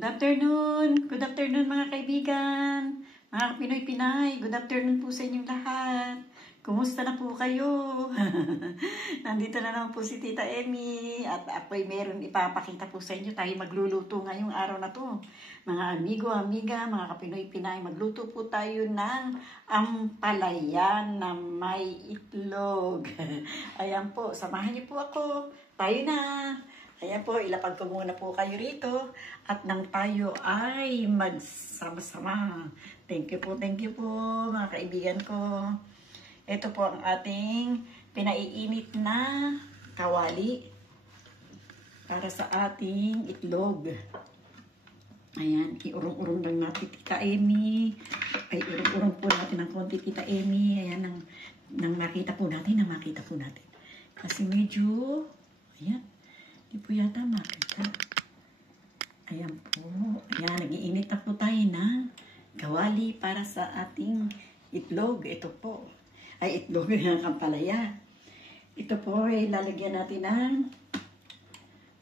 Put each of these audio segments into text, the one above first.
Good afternoon mga kaibigan, mga Pinoy-Pinay. Good afternoon po sa inyong lahat. Kumusta na po kayo? Nandito na naman po si Tita Emmy at ako'y meron ipapakita po sa inyo. Tayo magluluto ngayong araw na to. Mga amigo, amiga, mga Pinoy-Pinay, magluto po tayo ng ampalaya na may itlog. Ayan po, samahan niyo po ako. Tayo na! Ayan po, ilapag ko muna po kayo rito at nang tayo ay magsama-sama. Thank you po mga kaibigan ko. Ito po ang ating pinaiinit na kawali para sa ating itlog. Ayan, iurong-urong lang natin Tita Emmy. Ay, urong-urong po natin ng konti Tita Emmy. Ayan, nang makita po natin. Kasi medyo, ayan. Hindi po yata makita. Ayan po. Ayan, nag-iinit na po tayo ng kawali para sa ating itlog. Ito po. Ay, itlog ng ampalaya. Ito po ay lalagyan natin ng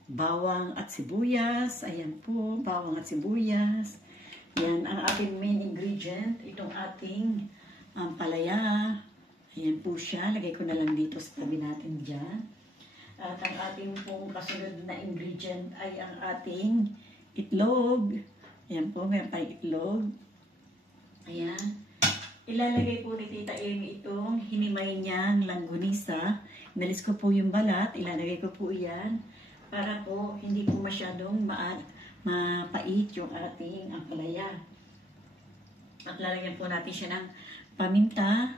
bawang at sibuyas. Ayan po, bawang at sibuyas. Yan ang ating main ingredient. Itong ating ampalaya. Ayan po siya. Lagay ko na lang dito sa tabi natin dyan. At ang ating pong kasunod na ingredient ay ang ating itlog. Ayan po, meron tayong itlog. Ayan. Ilalagay po ni Tita Emmy itong hinimay niyang langgunisa. Inalis ko po yung balat. Ilalagay ko po yan para po hindi po masyadong mapait yung ating ampalaya. At lalagyan po natin siya ng paminta.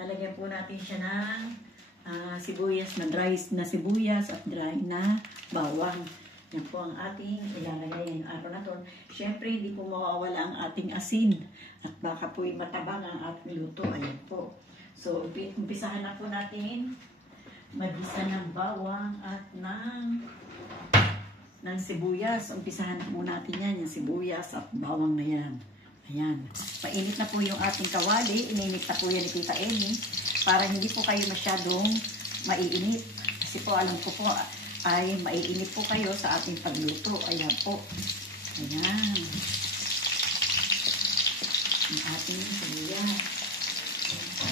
Lalagyan po natin siya ng sibuyas na dry na sibuyas at dry na bawang. Yan po ang ating ilalagay ngayong araw na to. Siyempre, hindi po mawawala ang ating asin at baka po'y matabang ang ating luto. Ayan po. So, umpisahan na po natin magisa ng bawang at ng sibuyas. Umpisahan na po natin yan, yung sibuyas at bawang na yan. Ayan. Painit na po yung ating kawali. Ininit na po yan ni Tita Emmy para hindi po kayo masyadong maiinit. Kasi po alam ko po ay maiinit po kayo sa ating pagluto. Ayan po. Ayan. Ang ating sibuyas. Ayan po.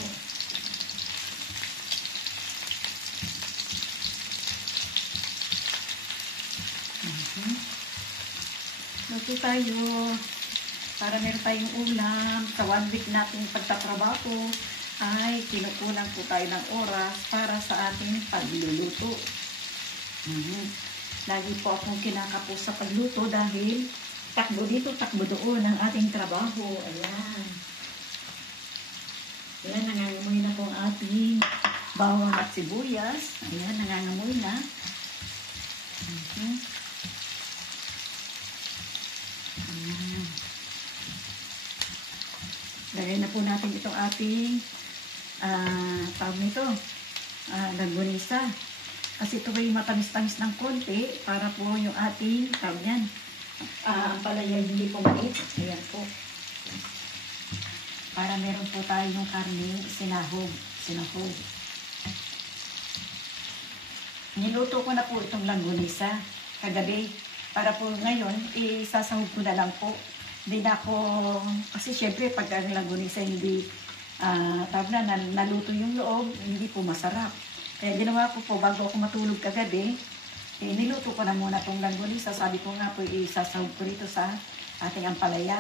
Luto tayo. Para meron tayong ulam. Sa 1 week natin pagtatrabaho ay kinukunan po tayo ng oras para sa ating pagluluto. Lagi po akong kinakapos sa pagluto dahil takbo dito, takbo doon ang ating trabaho. Ayan. Ayan, nangangamoy na po ang ating bawang at sibuyas. Ayan, nangangamoy na. Ayan. Lagay na po natin itong ating tawag nito, langgunisa. Kasi ito ay matamis-tamis ng konti para po yung ating tawag yan. Ampalaya hindi po mait. Ayan po. Para meron po tayo yung karne sinahog. Niluto ko na po itong langgunisa kagabi. Para po ngayon, isasahog ko na lang po. Hindi na ako, kasi syempre pag ang langgunisa hindi naluto yung loob, hindi po masarap. Kaya ginawa ko po bago ako matulog kagabi, niluto ko na muna itong langgunisa. Sabi ko nga po, isasahog ko rito sa ating ampalaya.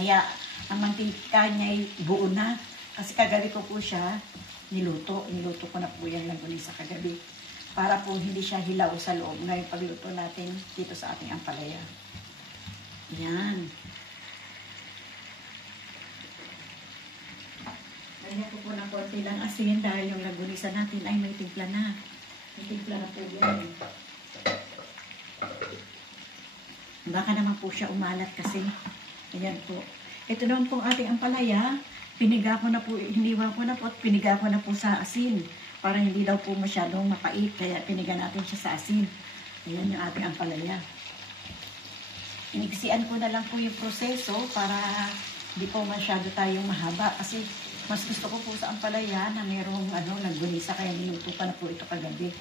Kaya ang mantika niya ay buo na. Kasi kagabi ko po siya niluto. Niluto ko na po yung langgunisa kagabi. Para po hindi siya hilaw sa loob ngayong pagluto natin dito sa ating ampalaya. Yan. Lagyan ko po ng konti lang asin dahil yung langgunisa natin ay may timpla na. May timpla na po yan. Baka naman po siya umalat kasi. Ayan po. Ito naman po ating ampalaya. Hiniwa ko na po at piniga ko na po sa asin. Para hindi daw po masyadong mapait. Kaya piniga natin siya sa asin. Ayan yung ating ampalaya. Iniksian ko na lang po yung proseso para hindi po masyado tayong mahaba. Kasi mas gusto ko po sa ampalaya na merong langgunisa kaya niluto pa na po ito kagabi.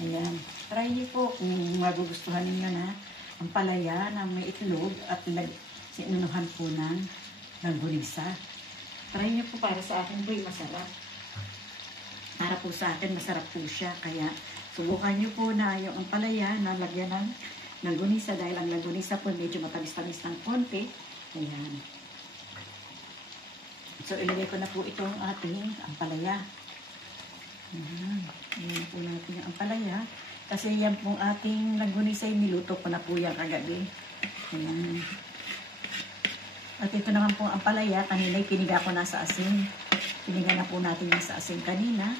Ayan. Try niyo po kung magugustuhan niyo na. ampalaya na may itlog at sinunuhan po ng langgunisa. Try niyo po, para sa akin po masarap. Para po sa akin masarap po siya. Kaya subukan niyo po na yung ampalaya na lagyan ng langgunisa dahil ang langgunisa po medyo matamis-tamis ng konti. Ayan. So ilagay ko na po itong ating ampalaya. Ayan. Ayan po natin yung ampalaya. Kasi yan pong ating langgunisa ay niluto ko na po yan kagabi. Ayan. At ito naman po ang ampalaya. Kanina piniga ko na sa asin. Piniga na po natin yung sa asin kanina.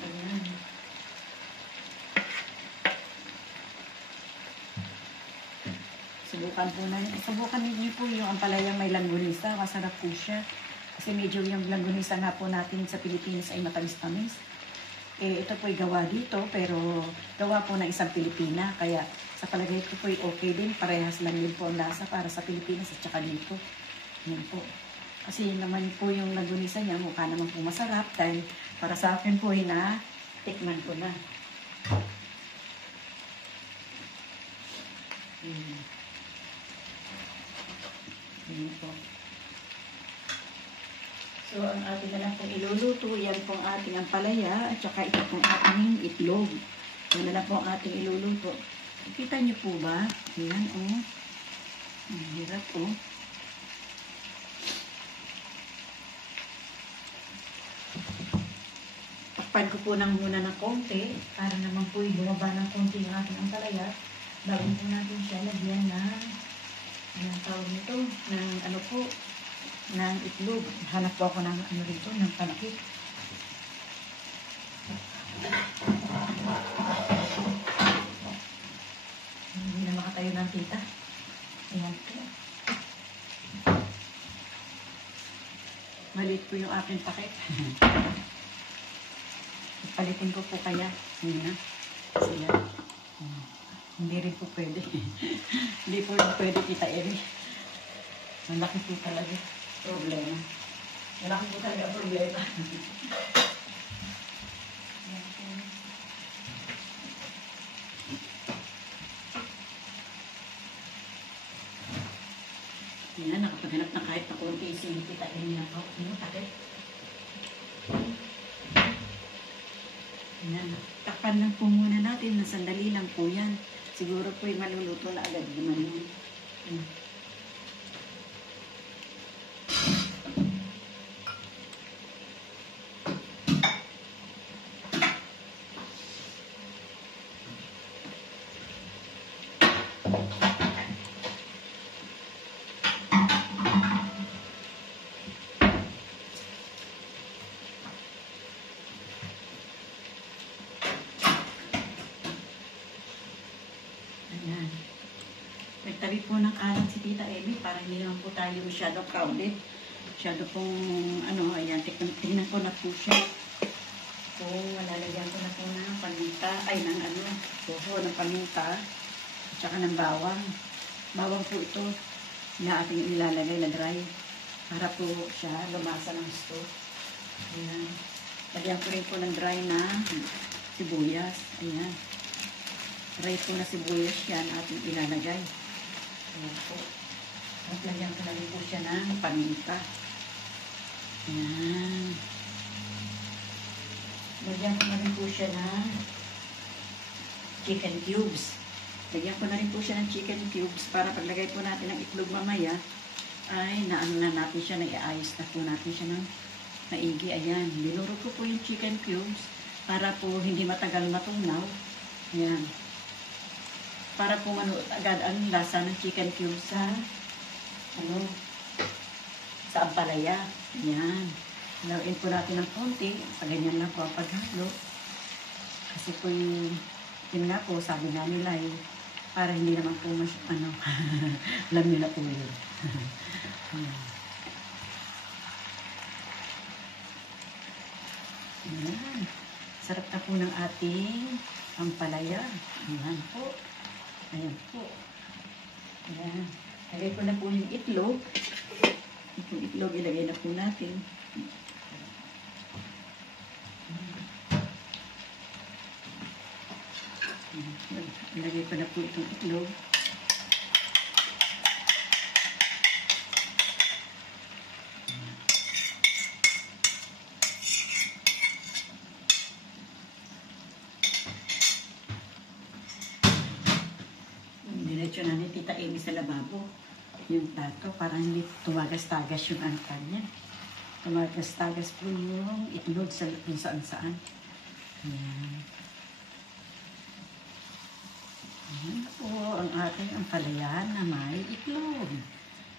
Ayan. Subukan niyo po yung ampalaya may langgunisa. Masarap po siya. Kasi medyo yung langgunisa nga po natin sa Pilipinas ay matamis-tamis. Ito po ay gawa dito, pero gawa po ng isang Pilipina. Kaya sa palagay ko po ay okay din. Parehas lang din po ang lasa para sa Pilipinas at saka dito. Yan po. Kasi naman po yung langgunisa niya, mukha naman po masarap. Dahil para sa akin po ay tikman ko na. Yan po. So, ang ating na lang pong iluluto, yan pong ating ampalaya, at saka ito pong ating itlog. Yan na lang pong ating iluluto. Kita niyo po ba? Ayan, oh. Ang hirap, oh. Takpan ko po muna ng konti, para naman po bumaba ng konti yung ating ampalaya. Bago po natin siya lagyan ng, anong tawag nito, ng ano po, ng itlog. Hanap po ako ng ano rito, ng panakit. Hindi na makatayo ng tita. Ayan po. Maliit po yung aking pakit. Palitin ko po kaya. Hindi na. Kasi yan. Hindi rin po pwede. Hindi po pwede kita eri. Malaki po talaga problema. Malaki po talaga problema. Yan, nakapaghanap na kahit na konti isingit kita eri na po. Ano, takit? Yan. Takpan lang po muna natin. Sandali lang po yan. Siguro po'y maluluto na agad naman yun. Ayan. Nagtabi po ng alat si Tita Emi para hindi naman po tayo masyado crowded. Masyado pong, ano, ayan, tingnan ko na po siya. Kung malalagyan ko na po ng paminta, ay, ng ano, ng paminta, tsaka ng bawang. Bawang po ito na ating ilalagay na dry para po siya lumasa ng gusto. Ayan. Lagyan ko rin po ng dry na sibuyas. Ayan. Dry po na sibuyas yan ating ilalagay. Ayan po. At lagyan ko na rin po siya ng paminta. Ayan. Lagyan ko na rin po siya ng chicken cubes. Lagyan ko na rin po siya ng chicken cubes para paglagay po natin ng itlog mamaya ay naano na natin siya, naiayos na po natin siya ng maigi. Ayan. Binurog ko po yung chicken cubes para po hindi matagal matunaw. Ayan. Para po agad ang lasa ng chicken cubes sa sa ampalaya. Ayan. Lawin po natin ng konti. Sa ganyan lang po ang paghalo. Kasi po yun nga po, sabi nga nila para hindi naman po alam nyo na po yun. Ayan. Sarap na po ng ating ampalaya. Ayan po. Ayan po. Ayan. Lagay ko na po yung itlog. Yung itlog ilagay na po natin. Ilagay ko na po itong itlog. diretso na ni Tita Amy sa lababo. Yung plato, parang hindi tumagas-tagas yung angkan niya. Tumagas-tagas po yung itlog sa kung saan-saan. Ayan. Ayan po ang ating ampalaya na may itlog.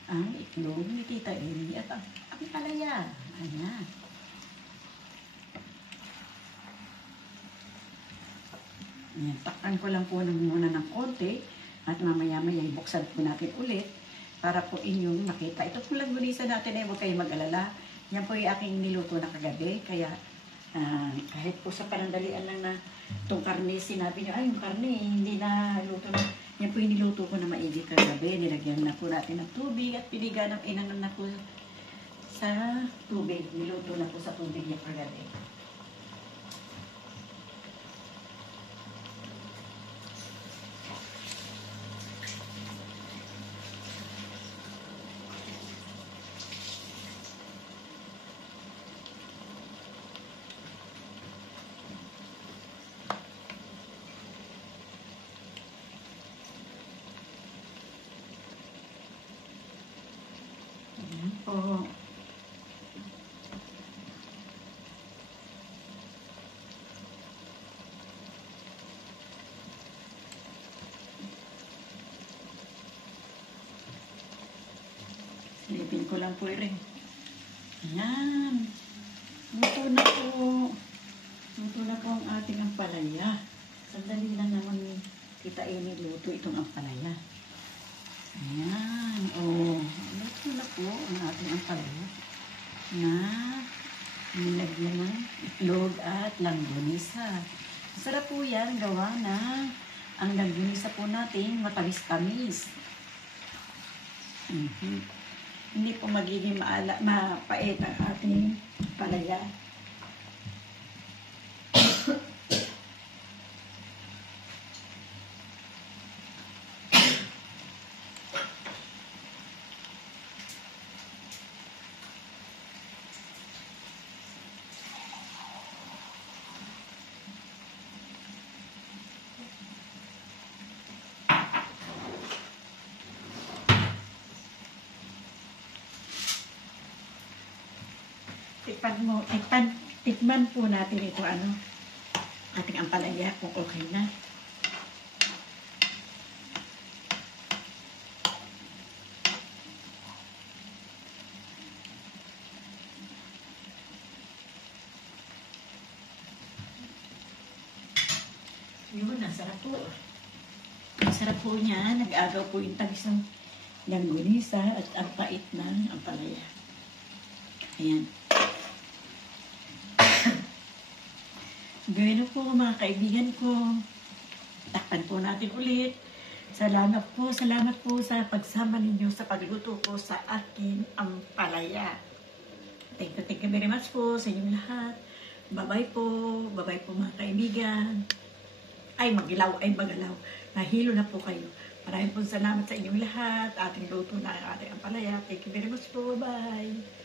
Ang itlog ni Tita Amy at ang ampalaya. Ayan. Ayan, takpan ko lang po muna ng konti at mamaya-maya buksan po natin ulit para po inyong makita. Ito po lang gunisa natin ay huwag kayong mag-alala. Yan po yung aking niluto na kagabi. Kaya kahit po sa panandalian lang na itong karne, sinabi nyo, ay yung karne hindi na luto na. Yan po yung niluto ko na maigi kagabi. Nilagyan na po natin ng tubig at pinigan ng inangan na po sa tubig. Niluto na po sa tubig yung kagabi. Ayan po. Silipin ko lang po rin. Ayan. Luto na po. Luto na po ang ating ampalaya. Sandali lang naman Tita Amy luto itong ampalaya. Ayan. O, luto na po ang ating ampalaya na nilagyan ng itlog at langgonisa. Sarap po yan gawa na ang langgonisa po natin matamis-tamis. Hindi po magiging mapait ang ating palaya. Tikman po natin ito ating ampalaya kung okay na. Yun, nasarap po. Ang sarap po niya, nag-agaw po yung tamis ng langgonisa at ang pait ng ampalaya. Ayan. Gawin po mga kaibigan ko. Takpan po natin ulit. Salamat po sa pagsama ninyo sa pagluto ko sa aking ampalaya. Thank you very much po sa inyong lahat. Bye-bye po mga kaibigan. Ay magalaw. Nahilo na po kayo. Maraming po salamat sa inyong lahat. Ating luto na ang ating ampalaya. Thank you very much po. Bye.